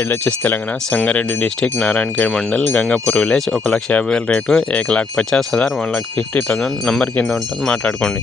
ఎడ్లచెస్ Telangana Sangareddy district Narayankhed mandal Gangapur village ఒక లక్ష యాభై వేల రేటు ఏక లాక్ పచాస్ హజార్ one lakh fifty thousand number కింద ఉంటుంది మాట్లాడుకోండి.